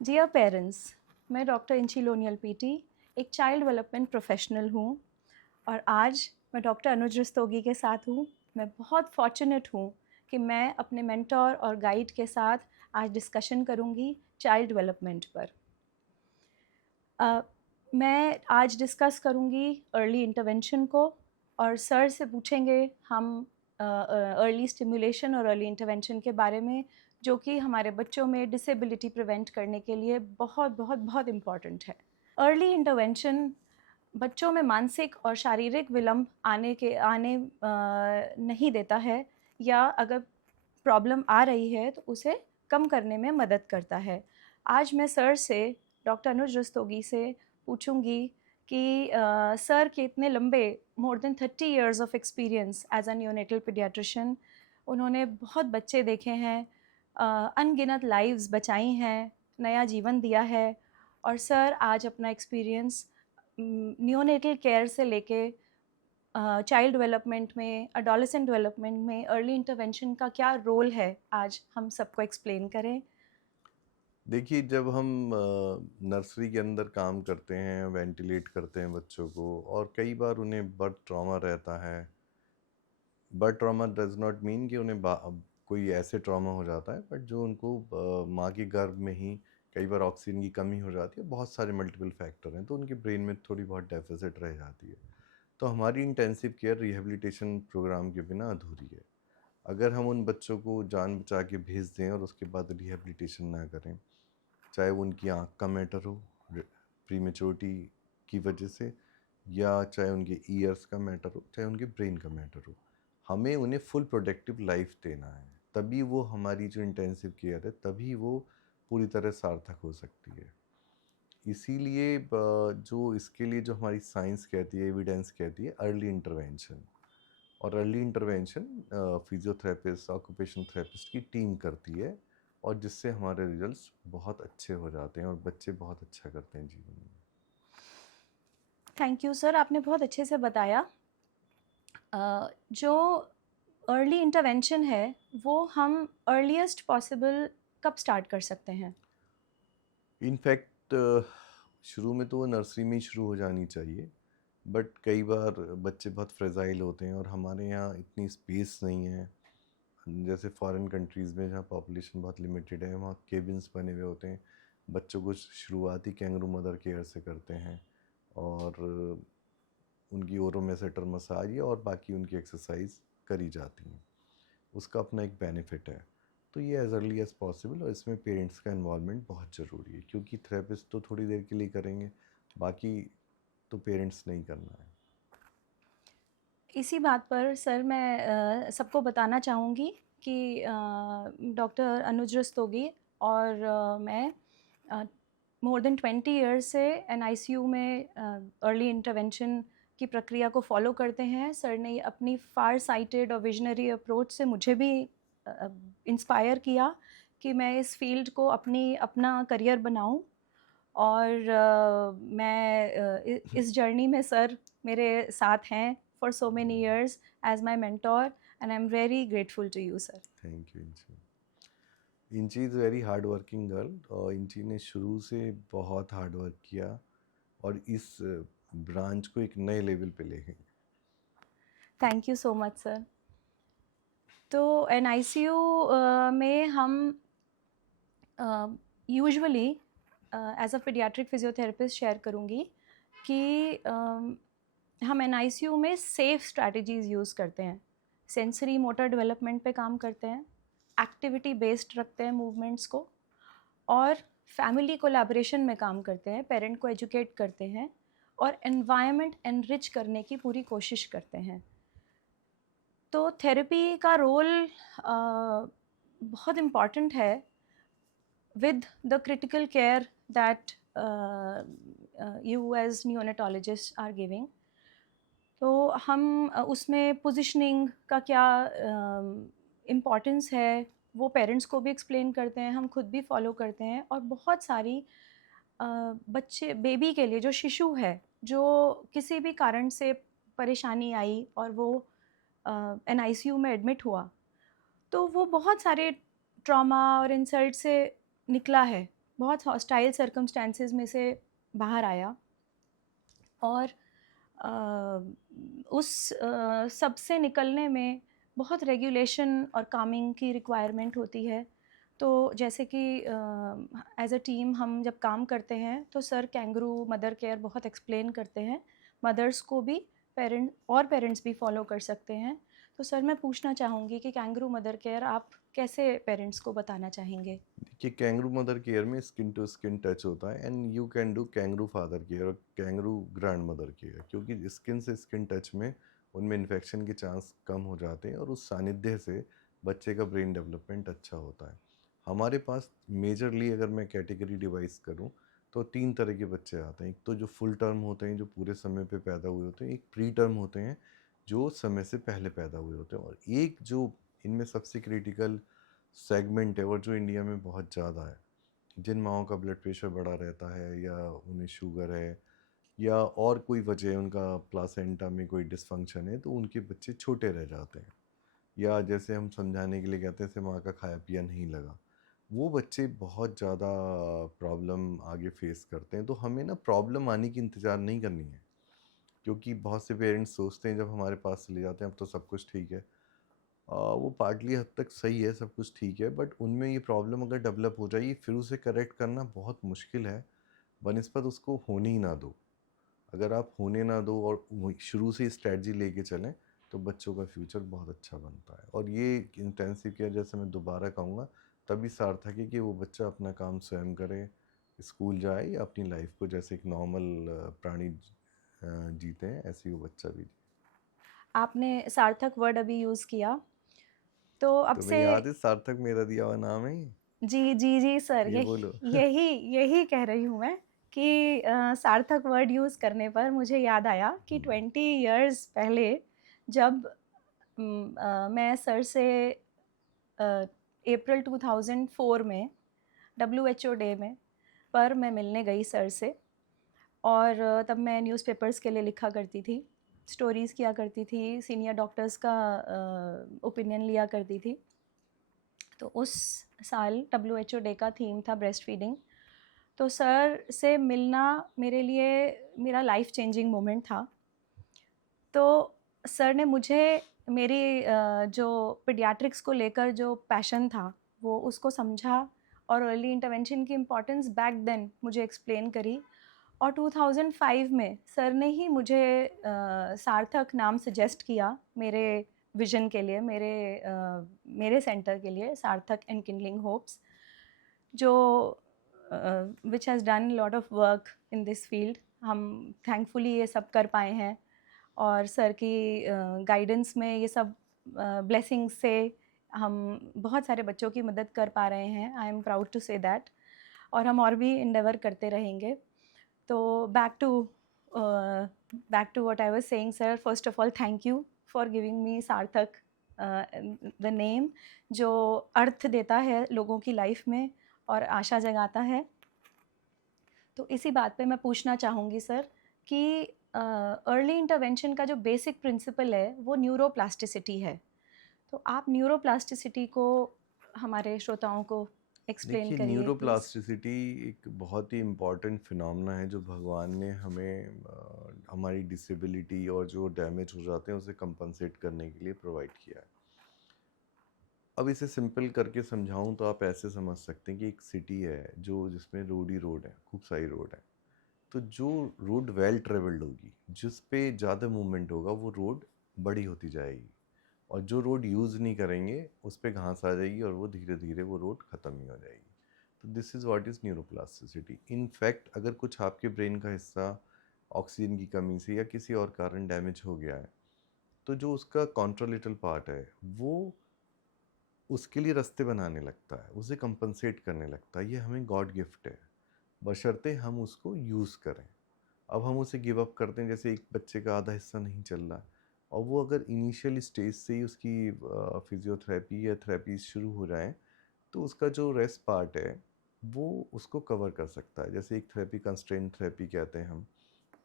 Dear parents, मैं doctor इंची लोनियल PT एक चाइल्ड डेवलपमेंट प्रोफेशनल हूँ और आज मैं डॉक्टर अनुज रस्तोगी के साथ हूँ। मैं बहुत फॉर्चुनेट हूँ कि मैं अपने मेंटोर और गाइड के साथ आज डिस्कशन करूँगी चाइल्ड डेवलपमेंट पर। मैं आज डिस्कस करूँगी अर्ली इंटरवेंशन को और सर से पूछेंगे हम अर्ली स्टिमुलेशन और अर्ली इंटरवेंशन के बारे में, जो कि हमारे बच्चों में डिसेबिलिटी प्रिवेंट करने के लिए बहुत बहुत बहुत इम्पॉर्टेंट है। अर्ली इंटरवेंशन बच्चों में मानसिक और शारीरिक विलम्ब आने नहीं देता है, या अगर प्रॉब्लम आ रही है तो उसे कम करने में मदद करता है। आज मैं सर से, डॉक्टर अनुज रस्तोगी से पूछूंगी कि सर के इतने लंबे more than 30 years of experience as a neonatal paediatrician, उन्होंने बहुत बच्चे देखे हैं, अनगिनत लाइव्स बचाई हैं, नया जीवन दिया है। और सर आज अपना एक्सपीरियंस न्यूनेटल केयर से लेके चाइल्ड डेवलपमेंट में, अडोलेसेंट डेवलपमेंट में अर्ली इंटरवेंशन का क्या रोल है, आज हम सबको एक्सप्लेन करें। देखिए, जब हम नर्सरी के अंदर काम करते हैं, वेंटिलेट करते हैं बच्चों को, और कई बार उन्हें बर्थ ट्रॉमा रहता है। Birth trauma does not mean कि उन्हें कोई ऐसे ट्रॉमा हो जाता है, बट जो उनको माँ के गर्भ में ही कई बार ऑक्सीजन की कमी हो जाती है। बहुत सारे मल्टीपल फैक्टर हैं, तो उनके ब्रेन में थोड़ी बहुत डेफिसिट रह जाती है। तो हमारी इंटेंसिव केयर रिहेबिलिटेशन प्रोग्राम के बिना अधूरी है। अगर हम उन बच्चों को जान बचा के भेज दें और उसके बाद रिहेबिलिटेशन ना करें, चाहे वो उनकी आँख का मैटर हो प्रीमेच्योरिटी की वजह से, या चाहे उनके ईयर्स का मैटर हो, चाहे उनके ब्रेन का मैटर हो, हमें उन्हें फुल प्रोटेक्टिव लाइफ देना है। तभी वो हमारी जो इंटेंसिव केयर है, तभी वो पूरी तरह सार्थक हो सकती है। इसीलिए जो इसके लिए जो हमारी साइंस कहती है, एविडेंस कहती है, अर्ली इंटरवेंशन। और early intervention physiotherapist, occupation therapist की टीम करती है, और जिससे हमारे रिजल्ट्स बहुत अच्छे हो जाते हैं और बच्चे बहुत अच्छा करते हैं जीवन में। थैंक यू सर, आपने बहुत अच्छे से बताया। जो अर्ली इंटरवेंशन है वो हम अर्लीस्ट पॉसिबल कब स्टार्ट कर सकते हैं? इनफैक्ट शुरू में तो वो नर्सरी में ही शुरू हो जानी चाहिए, बट कई बार बच्चे बहुत फ्रेजाइल होते हैं और हमारे यहाँ इतनी स्पेस नहीं है। जैसे फॉरेन कंट्रीज़ में जहाँ पॉपुलेशन बहुत लिमिटेड है, वहाँ केबिन्स बने हुए होते हैं। बच्चों को शुरुआती कैंगरू मदर केयर से करते हैं, और उनकी ओरोमेसेटर मसाज या और बाकी उनकी एक्सरसाइज करी जाती हैं। उसका अपना एक बेनिफिट है। तो ये एज अर्ली एज पॉसिबल, और इसमें पेरेंट्स का इन्वॉल्वमेंट बहुत ज़रूरी है, क्योंकि थेरेपिस्ट तो थोड़ी देर के लिए करेंगे, बाकी तो पेरेंट्स नहीं करना है। इसी बात पर सर मैं सबको बताना चाहूँगी कि डॉक्टर अनुज रस्तोगी और मैं मोर देन 20 ईयर्स से एनआईसीयू में अर्ली इंटरवेंशन की प्रक्रिया को फॉलो करते हैं। सर ने अपनी फार साइटेड और विजनरी अप्रोच से मुझे भी इंस्पायर किया कि मैं इस फील्ड को अपना करियर बनाऊं। और इस जर्नी में सर मेरे साथ हैं for so many years as my mentor, and I am very grateful to you sir. Thank you इंची। इंची is very hard working girl, और इंची ने शुरू से बहुत हार्ड वर्क किया और इस ब्रांच को एक नए लेवल पे ले गए। Thank you so much sir. तो एनआईसीयू में हम usually as a paediatric physiotherapist share करूँगी कि हम एनआईसीयू में सेफ स्ट्रैटेजीज़ यूज़ करते हैं, सेंसरी मोटर डेवलपमेंट पे काम करते हैं, एक्टिविटी बेस्ड रखते हैं मूवमेंट्स को, और फैमिली कोलैबोरेशन में काम करते हैं, पेरेंट को एजुकेट करते हैं और एनवायरनमेंट एनरिच करने की पूरी कोशिश करते हैं। तो थेरेपी का रोल बहुत इम्पॉर्टेंट है with the critical care that you as neonatologists are giving. तो हम उसमें पोजिशनिंग का क्या इम्पॉर्टेंस है वो पेरेंट्स को भी एक्सप्लेन करते हैं, हम खुद भी फॉलो करते हैं। और बहुत सारी बच्चे बेबी के लिए, जो शिशु है, जो किसी भी कारण से परेशानी आई और वो एनआईसीयू में एडमिट हुआ, तो वो बहुत सारे ट्रॉमा और इंसल्ट से निकला है, बहुत हॉस्टाइल सर्कमस्टेंसेस में से बाहर आया और उस सब से निकलने में बहुत रेगुलेशन और कामिंग की रिक्वायरमेंट होती है। तो जैसे कि एज अ टीम हम जब काम करते हैं तो सर कैंगरू मदर केयर बहुत एक्सप्लेन करते हैं, मदर्स को भी, पेरेंट्स भी फॉलो कर सकते हैं। तो सर मैं पूछना चाहूँगी कि कैंगरू मदर केयर आप कैसे पेरेंट्स को बताना चाहेंगे? देखिए, कैंगरू मदर केयर में स्किन टू स्किन टच होता है and you can do kangaroo father care और कैंगरू ग्रैंड मदर केयर, क्योंकि स्किन से स्किन टच में उनमें इन्फेक्शन के चांस कम हो जाते हैं और उस सानिध्य से बच्चे का ब्रेन डेवलपमेंट अच्छा होता है। हमारे पास मेजरली अगर मैं कैटेगरी डिवाइस करूं तो 3 तरह के बच्चे आते हैं। एक तो जो फुल टर्म होते हैं, जो पूरे समय पे पैदा हुए होते हैं। एक प्री टर्म होते हैं, जो समय से पहले पैदा हुए होते हैं। और एक जो इनमें सबसे क्रिटिकल सेगमेंट है और जो इंडिया में बहुत ज़्यादा है, जिन माओं का ब्लड प्रेशर बढ़ा रहता है या उन्हें शुगर है या और कोई वजह है, उनका प्लासेंटा में कोई डिसफंक्शन है, तो उनके बच्चे छोटे रह जाते हैं। या जैसे हम समझाने के लिए कहते हैं, से माँ का खाया पिया नहीं लगा, वो बच्चे बहुत ज़्यादा प्रॉब्लम आगे फेस करते हैं। तो हमें ना प्रॉब्लम आने की इंतज़ार नहीं करनी है, क्योंकि बहुत से पेरेंट्स सोचते हैं जब हमारे पास चले जाते हैं अब तो सब कुछ ठीक है। वो पार्टली हद तक सही है, सब कुछ ठीक है, बट उनमें ये प्रॉब्लम अगर डेवलप हो जाएगी फिर उसे करेक्ट करना बहुत मुश्किल है, बनिस्बत उसको होने ही ना दो। अगर आप होने ना दो और शुरू से स्ट्रेटजी लेके चलें तो बच्चों का फ्यूचर बहुत अच्छा बनता है। और ये इंटेंसिव केयर, जैसे मैं दोबारा कहूँगा, तभी सार्थक है कि वो बच्चा अपना काम स्वयं करे, स्कूल जाए या अपनी लाइफ को जैसे एक नॉर्मल प्राणी जीते हैं, ऐसे ही वो बच्चा भी जिए। आपने सार्थक वर्ड अभी यूज़ किया, तो अब तुम्हें से याद है सार्थक मेरा दिया हुआ नाम है जी, जी, जी सर, ये बोलो। यही यही कह रही हूँ मैं कि सार्थक वर्ड यूज़ करने पर मुझे याद आया कि 20 इयर्स पहले जब मैं सर से अप्रैल 2004 में डब्ल्यूएचओ डे में पर मैं मिलने गई सर से और तब मैं न्यूज़पेपर्स के लिए लिखा करती थी, स्टोरीज़ किया करती थी, सीनियर डॉक्टर्स का ओपिनियन लिया करती थी। तो उस साल डब्ल्यूएचओ डे का थीम था ब्रेस्ट फीडिंग। तो सर से मिलना मेरे लिए मेरा लाइफ चेंजिंग मोमेंट था। तो सर ने मुझे मेरी जो पीडियाट्रिक्स को लेकर जो पैशन था वो उसको समझा और अर्ली इंटरवेंशन की इम्पोर्टेंस बैक देन मुझे एक्सप्लेन करी। और 2005 में सर ने ही मुझे सार्थक नाम सजेस्ट किया मेरे विज़न के लिए, मेरे सेंटर के लिए, सार्थक एनकिंडलिंग होप्स, जो which has done lot of work in this field. हम थैंकफुली ये सब कर पाए हैं और सर की गाइडेंस में ये सब ब्लेसिंग्स से हम बहुत सारे बच्चों की मदद कर पा रहे हैं। I am proud to say that, और हम और भी इंडेवर करते रहेंगे। तो back to what I was saying, sir. First of all, thank you for giving me सार्थक the name, जो अर्थ देता है लोगों की लाइफ में और आशा जगाता है। तो इसी बात पे मैं पूछना चाहूँगी सर कि अर्ली इंटरवेंशन का जो बेसिक प्रिंसिपल है वो न्यूरोप्लास्टिसिटी है। तो आप न्यूरोप्लास्टिसिटी को हमारे श्रोताओं को एक्सप्लेन देखिए, करिए प्लीज़। न्यूरोप्लास्टिसिटी एक बहुत ही इम्पॉर्टेंट फिनोमेना है जो भगवान ने हमें हमारी डिसेबिलिटी और जो डैमेज हो जाते हैं उसे कंपनसेट करने के लिए प्रोवाइड किया है। अब इसे सिंपल करके समझाऊं तो आप ऐसे समझ सकते हैं कि एक सिटी है जो जिसमें रोड ही रोड है, खूब सारी रोड है। तो जो रोड वेल ट्रेवल्ड होगी, जिस पे ज़्यादा मूवमेंट होगा, वो रोड बड़ी होती जाएगी। और जो रोड यूज़ नहीं करेंगे उस पे घास आ जाएगी और वो धीरे धीरे वो रोड ख़त्म ही हो जाएगी। तो this is what is neuroplasticity. In fact अगर कुछ आपके ब्रेन का हिस्सा ऑक्सीजन की कमी से या किसी और कारण डैमेज हो गया है, तो जो उसका कॉन्ट्रोलिटल पार्ट है वो उसके लिए रास्ते बनाने लगता है, उसे कंपनसेट करने लगता है। ये हमें गॉड गिफ्ट है, बशर्ते हम उसको यूज़ करें। अब हम उसे गिव अप करते हैं, जैसे एक बच्चे का आधा हिस्सा नहीं चल रहा और वो अगर इनिशियल स्टेज से ही उसकी फिजियोथेरेपी या थेरेपी शुरू हो जाए तो उसका जो रेस्ट पार्ट है वो उसको कवर कर सकता है। जैसे एक थेरेपी कंस्ट्रेंट थेरेपी कहते हैं हम,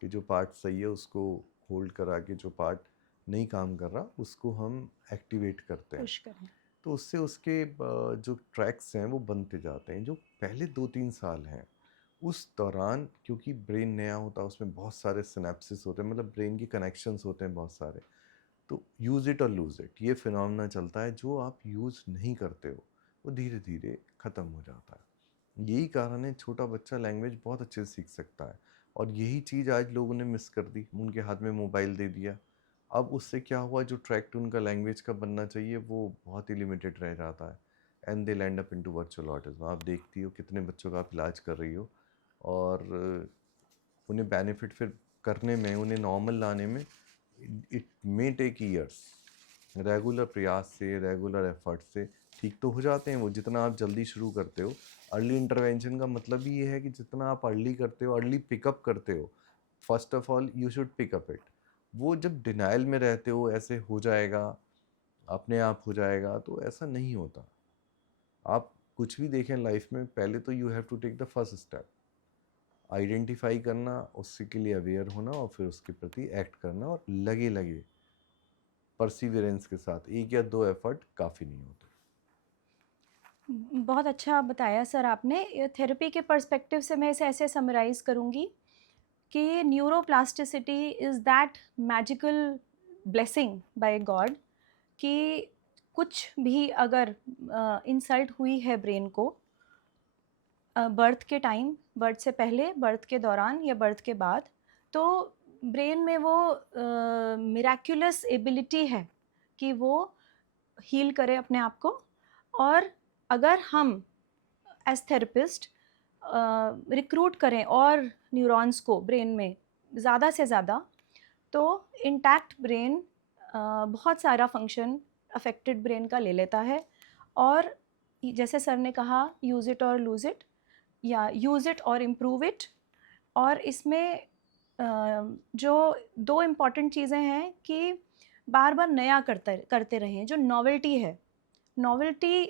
कि जो पार्ट सही है उसको होल्ड करा के जो पार्ट नहीं काम कर रहा उसको हम एक्टिवेट करते हैं। पुश करें। तो उससे उसके जो ट्रैक्स हैं वो बनते जाते हैं। जो पहले 2-3 साल हैं, उस दौरान क्योंकि ब्रेन नया होता है, उसमें बहुत सारे सिनेप्सिस होते हैं, मतलब ब्रेन के कनेक्शंस होते हैं बहुत सारे। तो यूज़ इट और लूज़ इट, ये फिनोमेना चलता है। जो आप यूज़ नहीं करते हो, वो धीरे-धीरे ख़त्म हो जाता है। यही कारण है छोटा बच्चा लैंग्वेज बहुत अच्छे से सीख सकता है, और यही चीज़ आज लोगों ने मिस कर दी। उनके हाथ में मोबाइल दे दिया। अब उससे क्या हुआ, जो ट्रैक उनका लैंग्वेज का बनना चाहिए वो बहुत ही लिमिटेड रह जाता है, and they land up into virtual autism. आप देखती हो कितने बच्चों का आप इलाज कर रही हो, और उन्हें बेनिफिट फिर करने में, उन्हें नॉर्मल लाने में it may take years. Regular प्रयास से, रेगुलर एफर्ट से ठीक तो हो जाते हैं वो, जितना आप जल्दी शुरू करते हो। अर्ली इंटरवेंशन का मतलब ही ये है कि जितना आप अर्ली करते हो, अर्ली पिकअप करते हो, first of all you should pickup it. वो जब डिनाइल में रहते हो, ऐसे हो जाएगा, अपने आप हो जाएगा, तो ऐसा नहीं होता। आप कुछ भी देखें लाइफ में, पहले तो you have to take the first step, identify करना, उसके लिए अवेयर होना, और फिर उसके प्रति एक्ट करना, और लगे लगे परसिवियरेंस के साथ 1 या 2 एफर्ट काफ़ी नहीं होते। बहुत अच्छा बताया सर आपने। थेरेपी के पर्सपेक्टिव से मैं इसे ऐसे समराइज़ करूँगी कि neuroplasticity is that magical blessing by God कि कुछ भी अगर इंसल्ट हुई है ब्रेन को बर्थ के टाइम, बर्थ से पहले, बर्थ के दौरान या बर्थ के बाद, तो ब्रेन में वो मिराक्युलस एबिलिटी है कि वो हील करे अपने आप को। और अगर हम एज थेरेपिस्ट रिक्रूट करें और न्यूरॉन्स को ब्रेन में ज़्यादा से ज़्यादा, तो इंटैक्ट ब्रेन बहुत सारा फंक्शन अफेक्टेड ब्रेन का ले लेता है। और जैसे सर ने कहा, यूज़ इट और लूज़ इट, या यूज़ इट और इम्प्रूव इट। और इसमें जो 2 इम्पॉर्टेंट चीज़ें हैं कि बार बार नया करते करते रहें। जो नॉवेल्टी है, नॉवेल्टी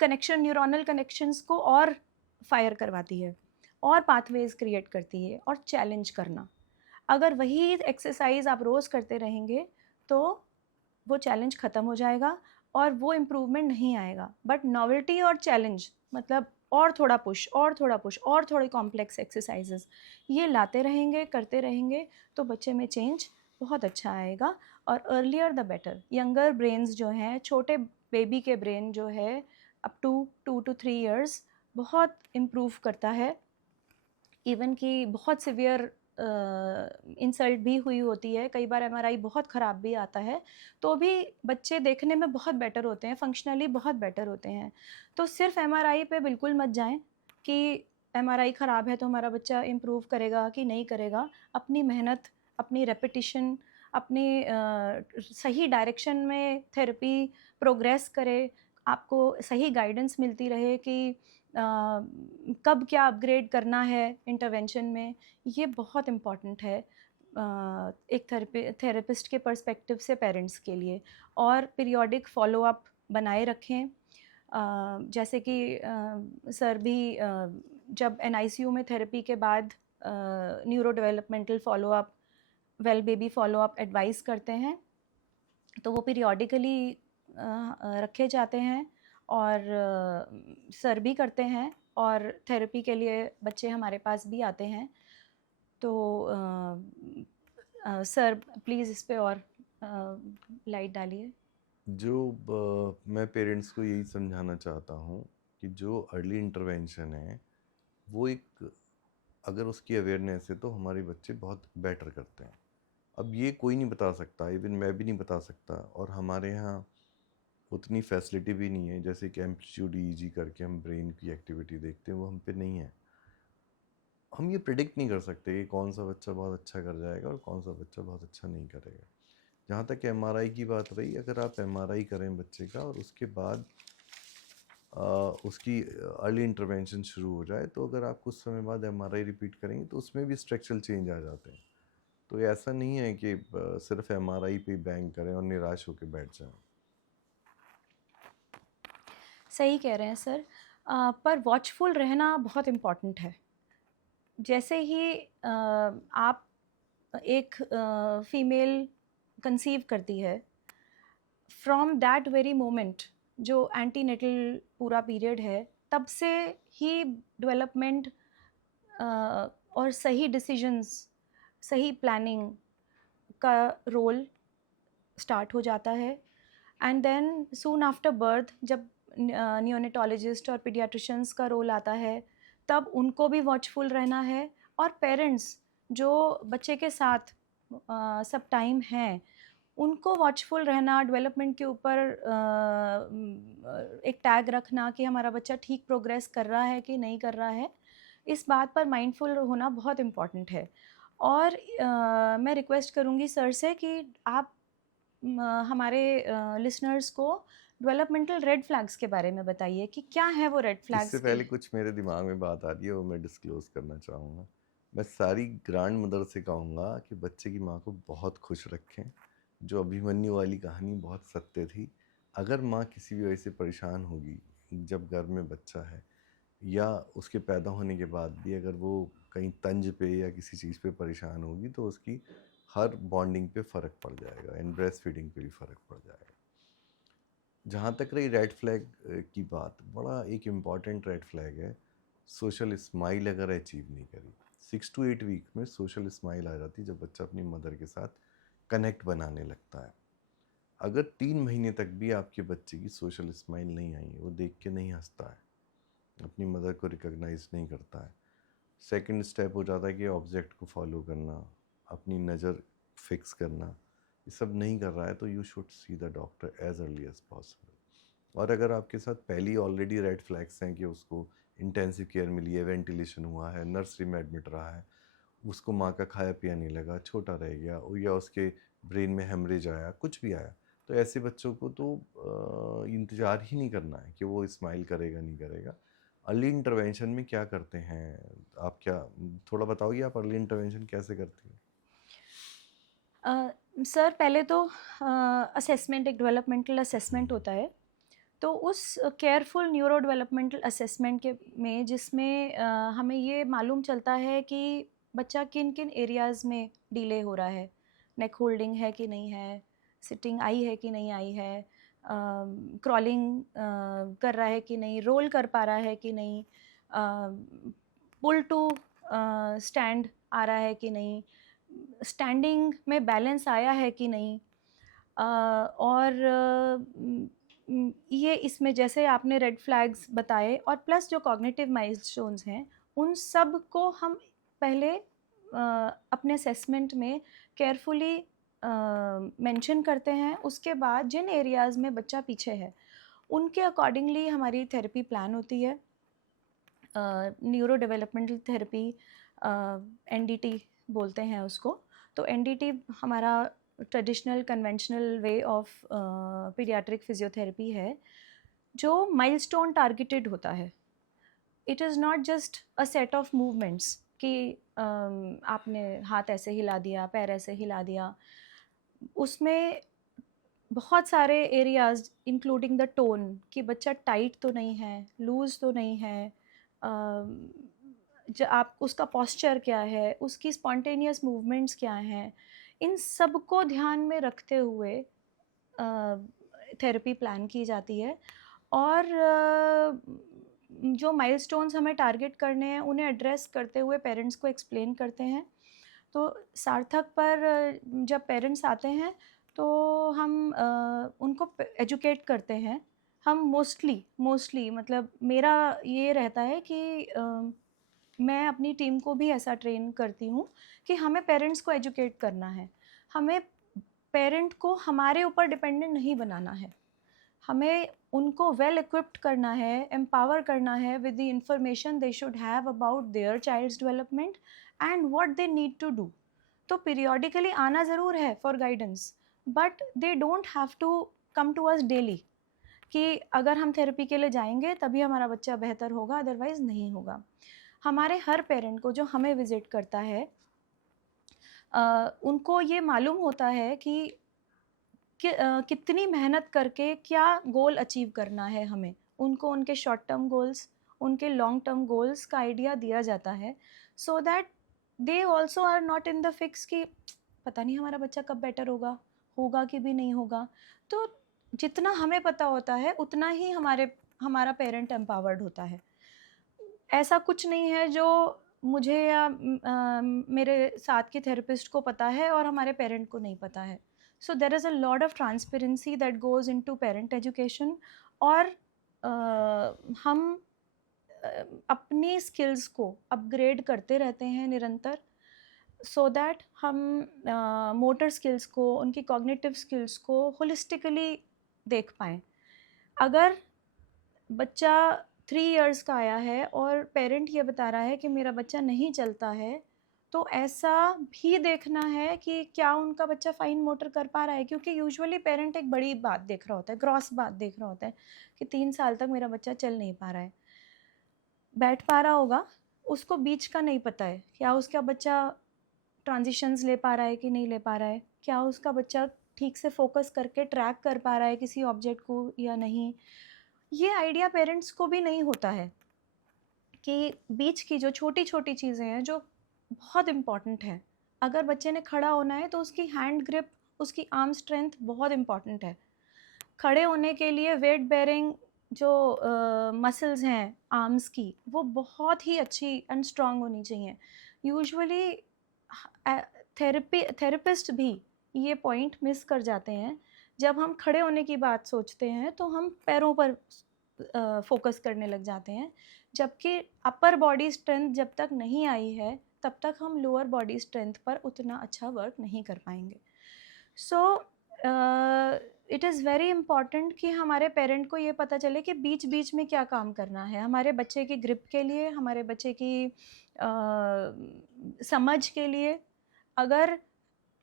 कनेक्शन, न्यूरॉनल कनेक्शंस को और फायर करवाती है, और पाथवेज क्रिएट करती है। और चैलेंज करना, अगर वही एक्सरसाइज आप रोज़ करते रहेंगे तो वो चैलेंज ख़त्म हो जाएगा और वो इम्प्रूवमेंट नहीं आएगा। बट नॉवेल्टी और चैलेंज मतलब और थोड़ा पुश, और थोड़ा पुश, और थोड़े कॉम्प्लेक्स एक्सरसाइजेस, ये लाते रहेंगे, करते रहेंगे, तो बच्चे में चेंज बहुत अच्छा आएगा। और earlier the better. Younger brains जो हैं, छोटे बेबी के ब्रेन जो है अप टू 2 to 3 ईयर्स बहुत इम्प्रूव करता है। इवन कि बहुत सिवियर इंसल्ट भी हुई होती है, कई बार एमआरआई बहुत ख़राब भी आता है, तो भी बच्चे देखने में बहुत बेटर होते हैं, फंक्शनली बहुत बेटर होते हैं। तो सिर्फ एमआरआई पे बिल्कुल मत जाएं कि एमआरआई ख़राब है तो हमारा बच्चा इम्प्रूव करेगा कि नहीं करेगा। अपनी मेहनत, अपनी रेपिटिशन, अपनी सही डायरेक्शन में थेरेपी प्रोग्रेस करे, आपको सही गाइडेंस मिलती रहे कि कब क्या अपग्रेड करना है इंटरवेंशन में, ये बहुत इम्पॉर्टेंट है एक थेरेपिस्ट के पर्सपेक्टिव से पेरेंट्स के लिए। और पीरियोडिक फॉलोअप बनाए रखें। जैसे कि सर भी जब एनआईसीयू में थेरेपी के बाद neuro developmental follow up, well baby follow up advice करते हैं, तो वो पीरियोडिकली रखे जाते हैं। और सर भी करते हैं, और थेरेपी के लिए बच्चे हमारे पास भी आते हैं। तो सर प्लीज़ इस पे और लाइट डालिए। मैं पेरेंट्स को यही समझाना चाहता हूँ कि जो अर्ली इंटरवेंशन है, वो एक, अगर उसकी अवेयरनेस है तो हमारे बच्चे बहुत बेटर करते हैं। अब ये कोई नहीं बता सकता, इवन मैं भी नहीं बता सकता, और हमारे यहाँ उतनी फैसिलिटी भी नहीं है। जैसे कि एम्पलीट्यूड ईईजी करके हम ब्रेन की एक्टिविटी देखते हैं, वो हम पे नहीं है। हम ये प्रिडिक्ट नहीं कर सकते कि कौन सा बच्चा बहुत अच्छा कर जाएगा और कौन सा बच्चा बहुत अच्छा नहीं करेगा। जहाँ तक एमआरआई की बात रही, अगर आप एमआरआई करें बच्चे का और उसके बाद उसकी अर्ली इंटरवेंशन शुरू हो जाए, तो अगर आप कुछ समय बाद एमआरआई रिपीट करेंगे तो उसमें भी स्ट्रक्चरल चेंज आ जाते हैं। तो ये ऐसा नहीं है कि सिर्फ एमआरआई पे बैंग करें और निराश होकर बैठ जाएं। सही कह रहे हैं सर। पर वॉचफुल रहना बहुत इम्पॉर्टेंट है। जैसे ही आप एक फीमेल कंसीव करती है, फ्रॉम दैट वेरी मोमेंट जो एंटीनेटल पूरा पीरियड है, तब से ही डेवलपमेंट और सही डिसीजंस, सही प्लानिंग का रोल स्टार्ट हो जाता है। And then soon after birth जब नियोनेटोलॉजिस्ट और पीडियाट्रिशियंस का रोल आता है, तब उनको भी वॉचफुल रहना है। और पेरेंट्स जो बच्चे के साथ सब टाइम हैं, उनको वॉचफुल रहना, डेवलपमेंट के ऊपर एक टैग रखना कि हमारा बच्चा ठीक प्रोग्रेस कर रहा है कि नहीं कर रहा है, इस बात पर माइंडफुल होना बहुत इम्पॉर्टेंट है। और मैं रिक्वेस्ट करूँगी सर से कि आप हमारे लिसनर्स को डेवलपमेंटल रेड फ्लैग्स के बारे में बताइए कि क्या है वो रेड इससे फ्लैग्स पहले कुछ मेरे दिमाग में बात आ रही है, वो मैं डिस्क्लोज करना चाहूँगा। मैं सारी ग्रैंड मदर से कहूँगा कि बच्चे की माँ को बहुत खुश रखें। जो अभिमन्यु वाली कहानी बहुत सत्य थी। अगर माँ किसी भी वजह से परेशान होगी जब घर में बच्चा है, या उसके पैदा होने के बाद भी अगर वो कहीं तंज पे या किसी चीज़ पे परेशान होगी, तो उसकी हर बॉन्डिंग पे फ़र्क पड़ जाएगा, एंड ब्रेस्ट फीडिंग पे भी फ़र्क पड़ जाएगा। जहाँ तक रही रेड फ्लैग की बात, बड़ा एक इम्पॉर्टेंट रेड फ्लैग है, सोशल स्माइल अगर अचीव नहीं करी। 6 to 8 वीक में सोशल स्माइल आ जाती है जब बच्चा अपनी मदर के साथ कनेक्ट बनाने लगता है। अगर 3 महीने तक भी आपके बच्चे की सोशल स्माइल नहीं आई, वो देख के नहीं हंसता है, अपनी मदर को रिकॉग्नाइज नहीं करता है, सेकंड स्टेप हो जाता है कि ऑब्जेक्ट को फॉलो करना, अपनी नज़र फिक्स करना, ये सब नहीं कर रहा है, तो you should see the doctor as early as possible. और अगर आपके साथ पहली ऑलरेडी रेड फ्लैग्स हैं कि उसको इंटेंसिव केयर मिली है, वेंटिलेशन हुआ है, नर्सरी में एडमिट रहा है, उसको माँ का खाया पिया नहीं लगा, छोटा रह गया, या उसके ब्रेन में हेमरेज आया, कुछ भी आया, तो ऐसे बच्चों को तो इंतज़ार ही नहीं करना है कि वो स्माइल करेगा नहीं करेगा। अर्ली इंटरवेंशन में क्या करते हैं आप, क्या थोड़ा बताओगे आप अर्ली इंटरवेंशन कैसे करती हैं? सर पहले तो असेसमेंट, एक डेवलपमेंटल असेसमेंट होता है। तो उस केयरफुल न्यूरो डेवलपमेंटल असेसमेंट के में, जिसमें हमें ये मालूम चलता है कि बच्चा किन किन एरियाज़ में डिले हो रहा है, नेक होल्डिंग है कि नहीं है, सिटिंग आई है कि नहीं आई है, क्रॉलिंग कर रहा है कि नहीं, रोल कर पा रहा है कि नहीं, पुल टू स्टैंड आ रहा है कि नहीं, स्टैंडिंग में बैलेंस आया है कि नहीं। और ये इसमें जैसे आपने रेड फ्लैग्स बताए, और प्लस जो कॉग्निटिव माइलस्टोन्स हैं, उन सब को हम पहले अपने असेसमेंट में केयरफुली मेंशन करते हैं। उसके बाद जिन एरियाज़ में बच्चा पीछे है, उनके अकॉर्डिंगली हमारी थेरेपी प्लान होती है। न्यूरो डेवलपमेंटल थेरेपी, एनडीटी बोलते हैं उसको। तो एनडीटी हमारा traditional conventional way of paediatric physiotherapy है, जो माइलस्टोन टारगेटेड होता है। It is not just a set of movements कि आपने हाथ ऐसे हिला दिया, पैर ऐसे हिला दिया। उसमें बहुत सारे एरियाज इंक्लूडिंग द टोन, कि बच्चा टाइट तो नहीं है, लूज़ तो नहीं है, आप उसका पोस्चर क्या है, उसकी स्पॉन्टेनियस मूवमेंट्स क्या हैं, इन सब को ध्यान में रखते हुए थेरेपी प्लान की जाती है। और जो माइलस्टोन्स हमें टारगेट करने हैं, उन्हें एड्रेस करते हुए पेरेंट्स को एक्सप्लेन करते हैं। तो सार्थक पर जब पेरेंट्स आते हैं, तो हम उनको एजुकेट करते हैं। हम मोस्टली मतलब मेरा ये रहता है कि मैं अपनी टीम को भी ऐसा ट्रेन करती हूँ कि हमें पेरेंट्स को एजुकेट करना है। हमें पेरेंट को हमारे ऊपर डिपेंडेंट नहीं बनाना है। हमें उनको वेल इक्विप्ड करना है, एम्पावर करना है with the information they should have about their child's development and what they need to do. तो पीरियोडिकली आना ज़रूर है for guidance, but they don't have to come to us daily कि अगर हम थेरेपी के लिए जाएंगे तभी हमारा बच्चा बेहतर होगा, अदरवाइज़ नहीं होगा। हमारे हर पेरेंट को जो हमें विज़िट करता है, उनको ये मालूम होता है कि कितनी मेहनत करके क्या गोल अचीव करना है हमें। उनको उनके शॉर्ट टर्म गोल्स, उनके लॉन्ग टर्म गोल्स का आइडिया दिया जाता है, so that they also are not in the fix कि पता नहीं हमारा बच्चा कब बेटर होगा, होगा कि भी नहीं होगा। तो जितना हमें पता होता है उतना ही हमारा पेरेंट एम्पावर्ड होता है। ऐसा कुछ नहीं है जो मुझे या मेरे साथ के थेरेपिस्ट को पता है और हमारे पेरेंट को नहीं पता है। So there is a lot of transparency that goes into parent education. और हम अपनी स्किल्स को अपग्रेड करते रहते हैं निरंतर, सो दैट हम मोटर स्किल्स को, उनकी कॉग्निटिव स्किल्स को होलिस्टिकली देख पाएँ। अगर बच्चा 3 इयर्स का आया है और पेरेंट ये बता रहा है कि मेरा बच्चा नहीं चलता है, तो ऐसा भी देखना है कि क्या उनका बच्चा फाइन मोटर कर पा रहा है, क्योंकि यूजुअली पेरेंट एक बड़ी बात देख रहा होता है, ग्रॉस बात देख रहा होता है कि 3 साल तक मेरा बच्चा चल नहीं पा रहा है। बैठ पा रहा होगा, उसको बीच का नहीं पता है, क्या उसका बच्चा ट्रांजिशंस ले पा रहा है कि नहीं ले पा रहा है, क्या उसका बच्चा ठीक से फोकस करके ट्रैक कर पा रहा है किसी ऑब्जेक्ट को या नहीं। ये आइडिया पेरेंट्स को भी नहीं होता है कि बीच की जो छोटी छोटी चीज़ें हैं जो बहुत इम्पॉर्टेंट है। अगर बच्चे ने खड़ा होना है तो उसकी हैंड ग्रिप, उसकी आर्म स्ट्रेंथ बहुत इम्पॉर्टेंट है। खड़े होने के लिए वेट बेयरिंग जो मसल्स हैं आर्म्स की, वो बहुत ही अच्छी एंड स्ट्रांग होनी चाहिए। यूजुअली थेरेपिस्ट भी ये पॉइंट मिस कर जाते हैं। जब हम खड़े होने की बात सोचते हैं तो हम पैरों पर फोकस करने लग जाते हैं, जबकि अपर बॉडी स्ट्रेंथ जब तक नहीं आई है तब तक हम लोअर बॉडी स्ट्रेंथ पर उतना अच्छा वर्क नहीं कर पाएंगे। So it is very important कि हमारे पेरेंट को ये पता चले कि बीच बीच में क्या काम करना है हमारे बच्चे की ग्रिप के लिए, हमारे बच्चे की समझ के लिए। अगर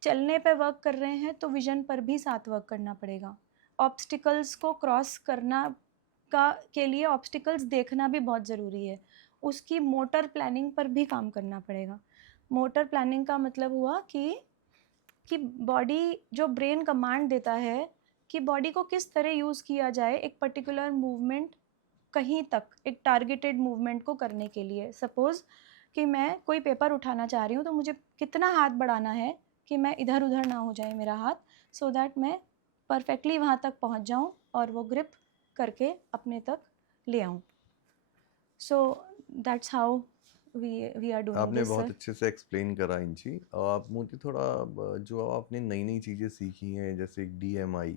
चलने पे वर्क कर रहे हैं तो विज़न पर भी साथ वर्क करना पड़ेगा। ऑब्स्टिकल्स को क्रॉस करना के लिए ऑब्स्टिकल्स देखना भी बहुत ज़रूरी है। उसकी मोटर प्लानिंग पर भी काम करना पड़ेगा। मोटर प्लानिंग का मतलब हुआ कि बॉडी, जो ब्रेन कमांड देता है कि बॉडी को किस तरह यूज़ किया जाए एक पर्टिकुलर मूवमेंट, कहीं तक एक टारगेटेड मूवमेंट को करने के लिए। सपोज़ कि मैं कोई पेपर उठाना चाह रही हूँ तो मुझे कितना हाथ बढ़ाना है कि मैं इधर उधर ना हो जाए मेरा हाथ, सो दैट मैं परफेक्टली वहाँ तक पहुँच जाऊँ और वो ग्रिप करके अपने तक ले आऊँ। So that's how we are doing आपने दिस बहुत सर। अच्छे से एक्सप्लेन करा इंची। आप मुझे थोड़ा जो आपने नई नई चीज़ें सीखी हैं जैसे DMI,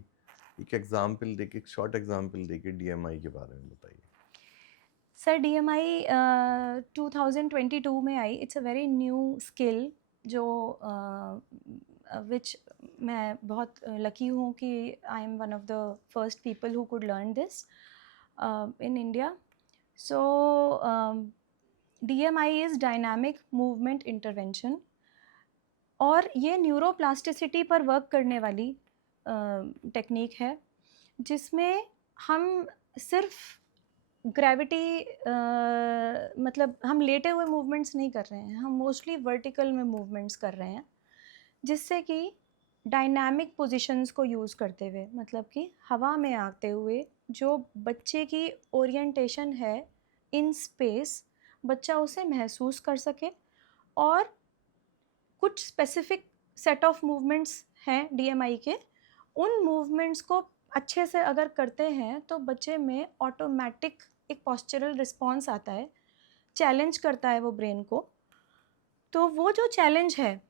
एक एग्जाम्पल देके, एक शॉर्ट एग्जाम्पल देके DMI के बारे में बताइए। सर DMI 2022 में आई। It's a very new skill जो विच मैं बहुत लकी हूँ कि I am one of the first people who could learn this in India. So DMI is dynamic movement intervention, और ये न्यूरोप्लास्टिसिटी पर वर्क करने वाली टेक्निक है, जिसमें हम सिर्फ ग्रेविटी मतलब हम लेटे हुए मूवमेंट्स नहीं कर रहे हैं, हम मोस्टली वर्टिकल में मूवमेंट्स कर रहे हैं, जिससे कि डायनामिक पोजीशंस को यूज़ करते हुए, मतलब कि हवा में आते हुए जो बच्चे की ओरिएंटेशन है इन स्पेस, बच्चा उसे महसूस कर सके। और कुछ स्पेसिफिक सेट ऑफ मूवमेंट्स हैं DMI के, उन मूवमेंट्स को अच्छे से अगर करते हैं तो बच्चे में ऑटोमेटिक एक पोस्चरल रिस्पॉन्स आता है, चैलेंज करता है वो ब्रेन को। तो वो जो चैलेंज है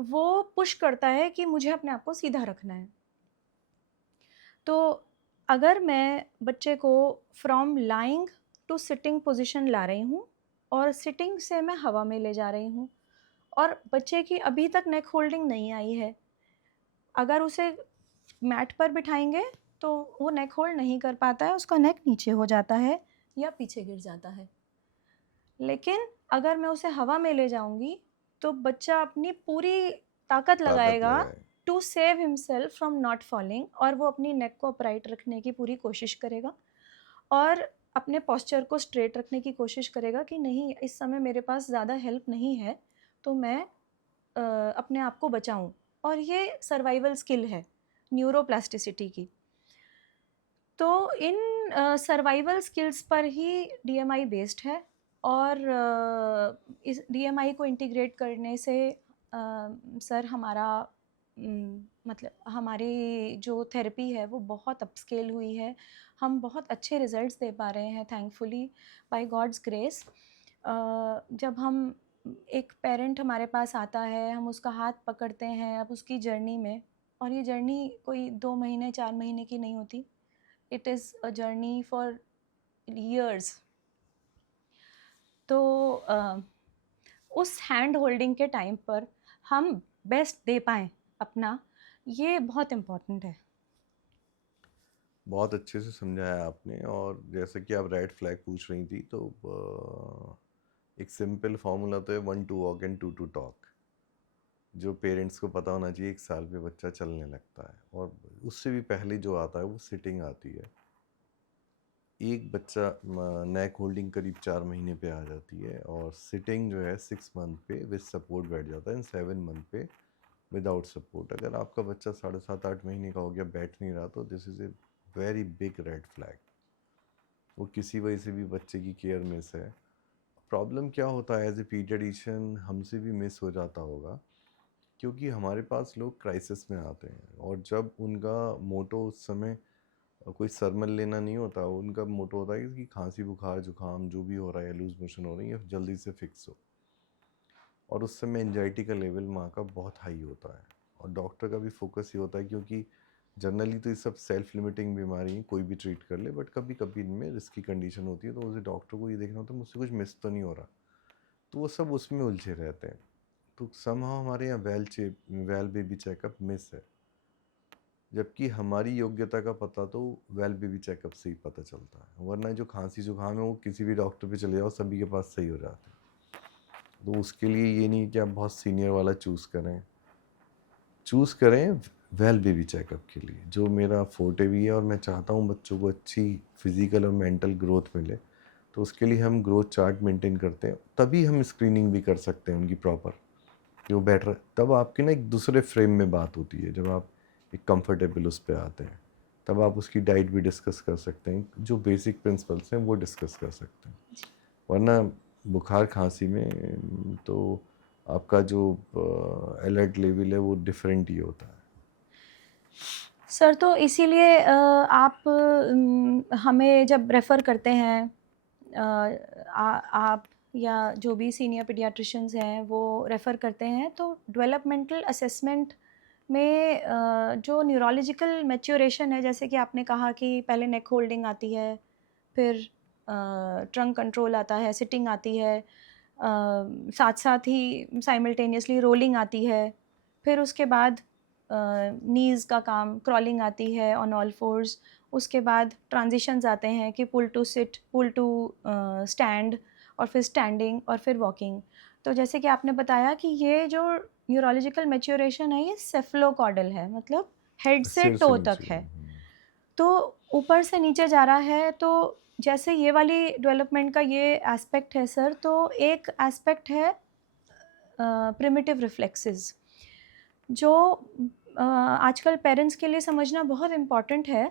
वो पुश करता है कि मुझे अपने आप को सीधा रखना है। तो अगर मैं बच्चे को from lying to sitting position ला रही हूँ और सिटिंग से मैं हवा में ले जा रही हूँ, और बच्चे की अभी तक नेक होल्डिंग नहीं आई है, अगर उसे मैट पर बिठाएंगे तो वो नेक होल्ड नहीं कर पाता है, उसका नेक नीचे हो जाता है या पीछे गिर जाता है। लेकिन अगर मैं उसे हवा में ले जाऊंगी तो बच्चा अपनी पूरी ताकत ताकत लगाएगा लगाए। To save himself from not falling, और वो अपनी नेक को अपराइट रखने की पूरी कोशिश करेगा और अपने पोस्चर को स्ट्रेट रखने की कोशिश करेगा कि नहीं, इस समय मेरे पास ज़्यादा हेल्प नहीं है, तो मैं अपने आप को बचाऊं। और ये सर्वाइवल स्किल है न्यूरोप्लास्टिसिटी की। तो इन सर्वाइवल स्किल्स पर ही DMI बेस्ड है, और इस DMI को इंटीग्रेट करने से सर हमारा मतलब हमारी जो थेरेपी है वो बहुत अपस्केल हुई है, हम बहुत अच्छे रिजल्ट्स दे पा रहे हैं थैंकफुली बाय गॉड्स ग्रेस। जब हम एक पेरेंट हमारे पास आता है, हम उसका हाथ पकड़ते हैं अब उसकी जर्नी में, और ये जर्नी कोई 2 महीने 4 महीने की नहीं होती, it is a journey for years. तो उस हैंड होल्डिंग के टाइम पर हम बेस्ट दे पाएँ अपना, ये बहुत इम्पोर्टेंट है। बहुत अच्छे से समझाया आपने। और जैसे कि आप रेड फ्लैग पूछ रही थी, तो एक सिंपल फार्मूला तो है 1 to walk and 2 to talk, जो पेरेंट्स को पता होना चाहिए। 1 साल पे बच्चा चलने लगता है, और उससे भी पहले जो आता है वो सिटिंग आती है। एक बच्चा नेक होल्डिंग करीब 4 महीने पे आ जाती है, और सिटिंग जो है 6 मंथ पे विद सपोर्ट बैठ जाता है, 7 मंथ पे विदाउट सपोर्ट। अगर आपका बच्चा 7.5-8 महीने का हो गया बैठ नहीं रहा, तो this is a very big red flag. वो किसी वजह से भी बच्चे की केयर मिस है। प्रॉब्लम क्या होता है, एज ए पीडियाट्रिशियन हमसे भी मिस हो जाता होगा, क्योंकि हमारे पास लोग क्राइसिस में आते हैं, और जब उनका मोटो उस समय कोई सरमल लेना नहीं होता, उनका मोटो होता है कि खांसी बुखार जुकाम जो भी हो रहा है, लूज मोशन हो रही है, जल्दी से फिक्स हो। और उस समय एंजाइटी का लेवल माँ का बहुत हाई होता है, और डॉक्टर का भी फोकस ये होता है, क्योंकि जनरली तो ये सब सेल्फ लिमिटिंग बीमारी है, कोई भी ट्रीट कर ले, बट कभी कभी इनमें रिस्की कंडीशन होती है, तो उसे डॉक्टर को ये देखना होता है मुझसे कुछ मिस तो नहीं हो रहा, तो वो सब उसमें उलझे रहते हैं। तो समहाउ हमारे यहाँ वेल बेबी चेकअप मिस है, जबकि हमारी योग्यता का पता तो वेल बेबी चेकअप से ही पता चलता है। वरना जो खांसी जुकाम है वो किसी भी डॉक्टर पे चले जाओ, सभी के पास सही हो जाते हैं। तो उसके लिए ये नहीं कि आप बहुत सीनियर वाला चूज़ करें वेल बेबी चेकअप के लिए, जो मेरा फोर्टे भी है, और मैं चाहता हूँ बच्चों को अच्छी फिजिकल और मेंटल ग्रोथ मिले। तो उसके लिए हम ग्रोथ चार्ट मेंटेन करते हैं, तभी हम स्क्रीनिंग भी कर सकते हैं उनकी प्रॉपर, जो बेटर। तब आपकी ना एक दूसरे फ्रेम में बात होती है, जब आप एक कंफर्टेबल उस पर आते हैं, तब आप उसकी डाइट भी डिस्कस कर सकते हैं, जो बेसिक प्रिंसिपल्स हैं वो डिस्कस कर सकते हैं। वरना बुखार खांसी में तो आपका जो अलर्ट लेवल है वो डिफरेंट ही होता है। सर तो इसीलिए आप हमें जब रेफ़र करते हैं, आप या जो भी सीनियर पीडियाट्रिशियंस हैं वो रेफ़र करते हैं, तो डेवलपमेंटल असेसमेंट में जो न्यूरोलॉजिकल मैच्योरेशन है, जैसे कि आपने कहा कि पहले नेक होल्डिंग आती है, फिर ट्रंक कंट्रोल आता है, सिटिंग आती है, साथ साथ ही साइमल्टेनियसली रोलिंग आती है, फिर उसके बाद नीज़ का काम, क्रॉलिंग आती है ऑन ऑल फोर्स, उसके बाद ट्रांजिशंस आते हैं कि pull to sit, pull to stand, और फिर स्टैंडिंग, और फिर वॉकिंग। तो जैसे कि आपने बताया कि ये जो न्यूरोलॉजिकल मैच्योरेशन है ये सेफलोकॉर्डल है, मतलब हेड से सिर से टो तक नीचे। है। तो ऊपर से नीचे जा रहा है, तो जैसे ये वाली डेवलपमेंट का ये एस्पेक्ट है सर, तो एक एस्पेक्ट है प्रिमिटिव रिफ्लेक्सेस, जो आजकल पेरेंट्स के लिए समझना बहुत इम्पॉर्टेंट है,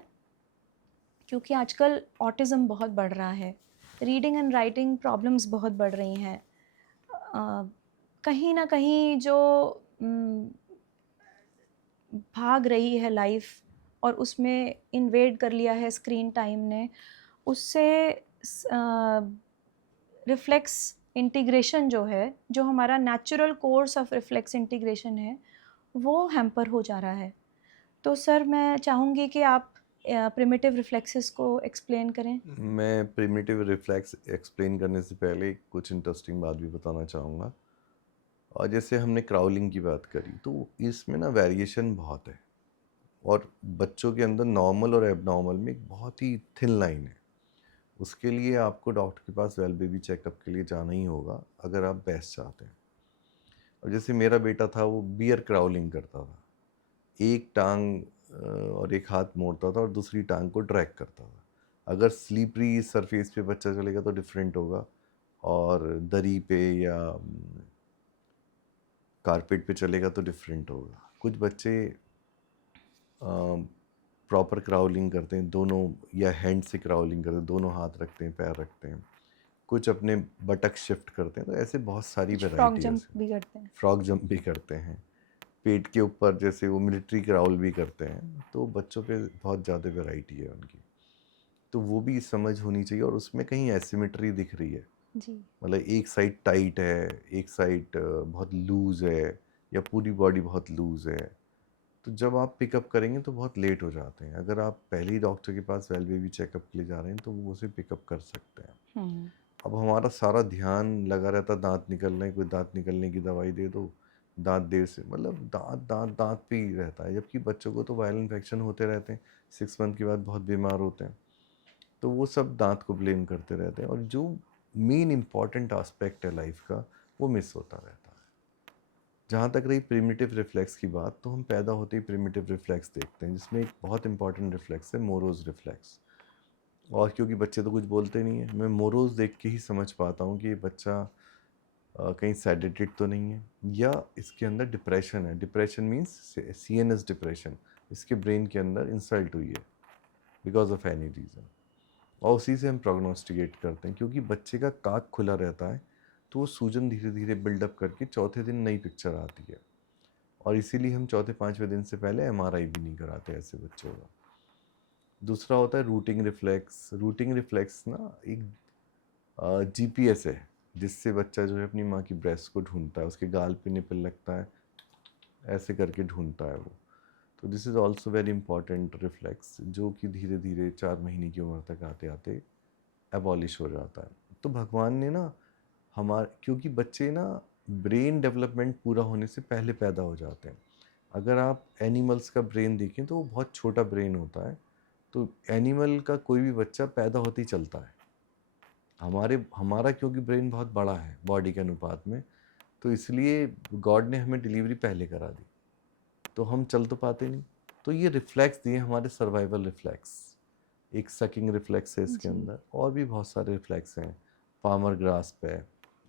क्योंकि आजकल ऑटिज़म बहुत बढ़ रहा है, रीडिंग एंड राइटिंग प्रॉब्लम्स बहुत बढ़ रही हैं। कहीं ना कहीं जो भाग रही है लाइफ, और उसमें इन्वेड कर लिया है स्क्रीन टाइम ने, उससे रिफ्लेक्स इंटीग्रेशन जो है, जो हमारा natural course of reflex integration है, वो हैम्पर हो जा रहा है। तो सर मैं चाहूँगी कि आप प्रिमिटिव रिफ्लेक्सेस को एक्सप्लेन करें। मैं प्रिमिटिव रिफ्लेक्स एक्सप्लेन करने से पहले कुछ इंटरेस्टिंग बात भी बताना चाहूँगा। और जैसे हमने क्राउलिंग की बात करी, तो इसमें ना वेरिएशन बहुत है, और बच्चों के अंदर नॉर्मल और एबनॉर्मल में एक बहुत ही थिन लाइन है। उसके लिए आपको डॉक्टर के पास वेल बेबी चेकअप के लिए जाना ही होगा, अगर आप बेस्ट चाहते हैं। और जैसे मेरा बेटा था, वो बियर क्राउलिंग करता था, एक टांग और एक हाथ मोड़ता था और दूसरी टांग को ड्रैग करता था। अगर स्लीपरी सरफेस पे बच्चा चलेगा तो डिफरेंट होगा, और दरी पे या कारपेट पे चलेगा तो डिफरेंट होगा। कुछ बच्चे प्रॉपर क्राउलिंग करते हैं दोनों, या हैंड से क्राउलिंग करते हैं, दोनों हाथ रखते हैं, पैर रखते हैं। कुछ अपने बटक शिफ्ट करते हैं। तो ऐसे बहुत सारी कुछ फ्रॉग वेराइटीज़ जंप हैं। भी करते हैं। फ्रॉग जंप भी करते हैं। पेट के ऊपर जैसे वो मिलिट्री क्राउल भी करते हैं, तो बच्चों पे बहुत ज़्यादा वैरायटी है उनकी, तो वो भी समझ होनी चाहिए। और उसमें कहीं एसिमेट्री दिख रही है, जी। मतलब एक साइड टाइट है, एक साइड बहुत लूज है, या पूरी बॉडी बहुत लूज है, तो जब आप पिकअप करेंगे तो बहुत लेट हो जाते हैं। अगर आप पहले ही डॉक्टर के पास वेल बेबी चेकअप के लिए जा रहे हैं तो वो उसे पिकअप कर सकते हैं। हम्म। अब हमारा सारा ध्यान लगा रहता है दांत निकलने, कोई दांत निकलने की दवाई दे दो, दांत देर से, मतलब दांत दांत दांत पे ही रहता है, जबकि बच्चों को तो वायरल इन्फेक्शन होते रहते हैं, 6 मंथ के बाद बहुत बीमार होते हैं, तो वो सब दांत को ब्लेम करते रहते हैं, और जो मेन इम्पॉर्टेंट आस्पेक्ट है लाइफ का वो मिस होता रहता है। जहाँ तक रही प्रिमिटिव रिफ्लेक्स की बात, तो हम पैदा होते ही प्रिमिटिव रिफ्लेक्स देखते हैं, जिसमें एक बहुत इंपॉर्टेंट रिफ्लेक्स है मोरोज रिफ्लेक्स। और क्योंकि बच्चे तो कुछ बोलते नहीं है, मैं मोरोज देख के ही समझ पाता हूँ कि ये बच्चा कहीं सेडेटेड तो नहीं है, या इसके अंदर डिप्रेशन है। डिप्रेशन मीन्स CNS डिप्रेशन, इसके ब्रेन के अंदर इंसल्ट हुई है बिकॉज ऑफ एनी रीज़न, और उसी से हम प्रोग्नोस्टिकेट करते हैं। क्योंकि बच्चे का कान खुला रहता है तो वो सूजन धीरे धीरे बिल्डअप करके चौथे दिन नई पिक्चर आती है, और इसीलिए हम चौथे पाँचवें दिन से पहले MRI भी नहीं कराते ऐसे बच्चों का। दूसरा होता है रूटिंग रिफ्लेक्स। रूटिंग रिफ्लेक्स ना एक GPS है, जिससे बच्चा जो है अपनी माँ की ब्रेस्ट को ढूंढता है, उसके गाल पे निपल लगता है, ऐसे करके ढूंढता है वो। तो this is also very important reflex, जो कि धीरे धीरे 4 महीने की उम्र तक आते आते एबॉलिश हो जाता है। तो भगवान ने ना क्योंकि बच्चे ना ब्रेन डेवलपमेंट पूरा होने से पहले पैदा हो जाते हैं। अगर आप एनिमल्स का ब्रेन देखें तो वो बहुत छोटा ब्रेन होता है, तो एनिमल का कोई भी बच्चा पैदा होते ही चलता है। हमारा क्योंकि ब्रेन बहुत बड़ा है बॉडी के अनुपात में, तो इसलिए गॉड ने हमें डिलीवरी पहले करा दी, तो हम चल तो पाते नहीं। तो ये रिफ्लेक्स दिए हमारे सर्वाइवल रिफ्लेक्स। एक सकिंग रिफ्लेक्स है इसके जी। अंदर, और भी बहुत सारे रिफ्लेक्स हैं। पामर ग्रास्प है।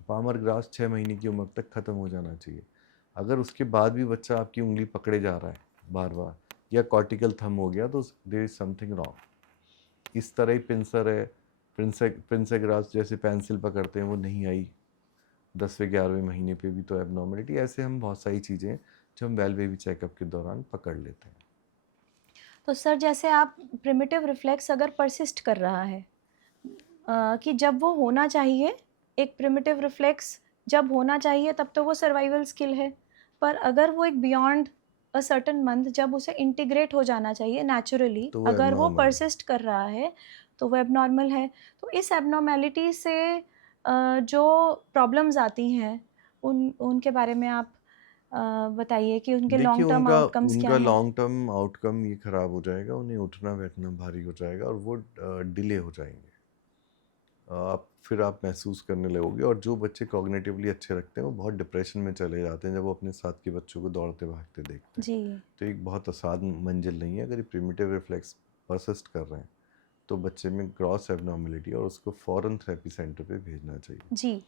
पामर ग्रास्प 6 महीने की उम्र तक ख़त्म हो जाना चाहिए। अगर उसके बाद भी बच्चा आपकी उंगली पकड़े जा रहा है बार बार, या कॉर्टिकल थंब हो गया, तो देयर इज समथिंग रॉन्ग। इस तरह ही पिंसर है, प्रिंसे ग्रास जैसे पेंसिल पकड़ते हैं वो नहीं आई 10वें 11वें महीने पे भी, तो एबनॉर्मलिटी। ऐसे हम बहुत सारी चीज़ें जो हम वेल बेबी चेकअप के दौरान पकड़ लेते हैं। तो सर जैसे आप प्रिमिटिव रिफ्लेक्स अगर परसिस्ट कर रहा है कि जब वो होना चाहिए, एक प्रिमिटिव रिफ्लेक्स जब होना चाहिए तब तो वो सर्वाइवल स्किल है, पर अगर वो एक बियॉन्ड अ सर्टेन मंथ जब उसे इंटीग्रेट हो जाना चाहिए नेचुरली, तो वो अगर वो एबनॉर्मल है। परसिस्ट कर रहा है तो वो एबनॉर्मल है। तो इस एबनॉर्मेलिटी से जो प्रॉब्लम्स आती हैं उनके बारे में आप बताइए कि उनके देखिए, लॉन्ग टर्म उनका आउटकम्स क्या उनका हैं? लॉन्ग टर्म आउटकम ये ख़राब हो जाएगा, उन्हें उठना बैठना भारी हो जाएगा, और वो डिले हो जाएंगे। फिर आप महसूस करने लगोगे। और जो बच्चे कॉग्निटिवली अच्छे रखते हैं वो बहुत डिप्रेशन में चले जाते हैं जब वो अपने साथ के बच्चों को दौड़ते भागते देखते हैं। जी। तो एक बहुत आसान मंजिल नहीं है। अगर ये प्रिमिटिव रिफ्लेक्स परसिस्ट कर रहे हैं तो बच्चे में ग्रॉस एबनॉर्मेलिटी, और उसको फ़ौरन थेरेपी सेंटर पे भेजना चाहिए। जी।